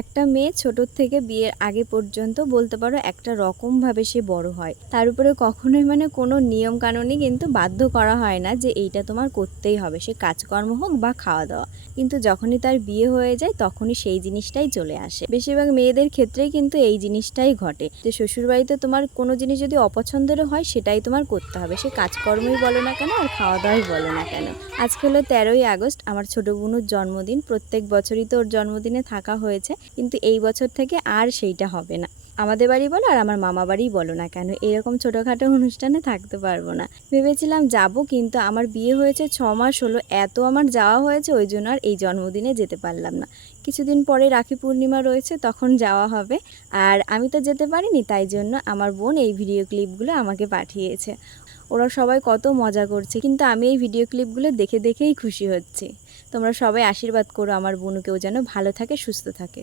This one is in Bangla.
একটা মেয়ে ছোটোর থেকে বিয়ের আগে পর্যন্ত বলতে পারো একটা রকমভাবে সে বড় হয়। তার উপরে কখনোই কোনো নিয়ম কানুনই কিন্তু বাধ্য করা হয় না যে এইটা তোমার করতেই হবে, সে কাজকর্ম হোক বা খাওয়া দাওয়া। কিন্তু যখনই তার বিয়ে হয়ে যায় তখনই সেই জিনিসটাই চলে আসে। বেশিরভাগ মেয়েদের ক্ষেত্রেই কিন্তু এই জিনিসটাই ঘটে যে শ্বশুরবাড়িতে তোমার কোনো জিনিস যদি অপছন্দেরও হয় সেটাই তোমার করতে হবে, সে কাজকর্মই বলো না কেন আর খাওয়া দাওয়াই বলো না কেন। আজকে হলো 13ই আগস্ট, আমার ছোটো বোনুর জন্মদিন। প্রত্যেক বছরই তো ওর জন্মদিনে থাকা হয়েছে, কিন্তু এই বছর থেকে আর সেইটা হবে না। আমাদের বাড়ি বলো আর আমার মামা বাড়ি বলো না কেন, এরকম ছোটোখাটো অনুষ্ঠানে থাকতে পারবো না। ভেবেছিলাম যাব, কিন্তু আমার বিয়ে হয়েছে 6 মাস হলো, এত আমার যাওয়া হয়েছে, ওই জন্য আর এই জন্মদিনে যেতে পারলাম না। কিছুদিন পরে রাখি পূর্ণিমা রয়েছে, তখন যাওয়া হবে। আর আমি তো যেতে পারিনি, তাই জন্য আমার বোন এই ভিডিও ক্লিপগুলো আমাকে পাঠিয়েছে। ওরা সবাই কত মজা করছে, কিন্তু আমি এই ভিডিও ক্লিপগুলো দেখে দেখেই খুশি হচ্ছি। তোমরা সবাই আশীর্বাদ করো আমার বোনকেও যেন ভালো থাকে, সুস্থ থাকে।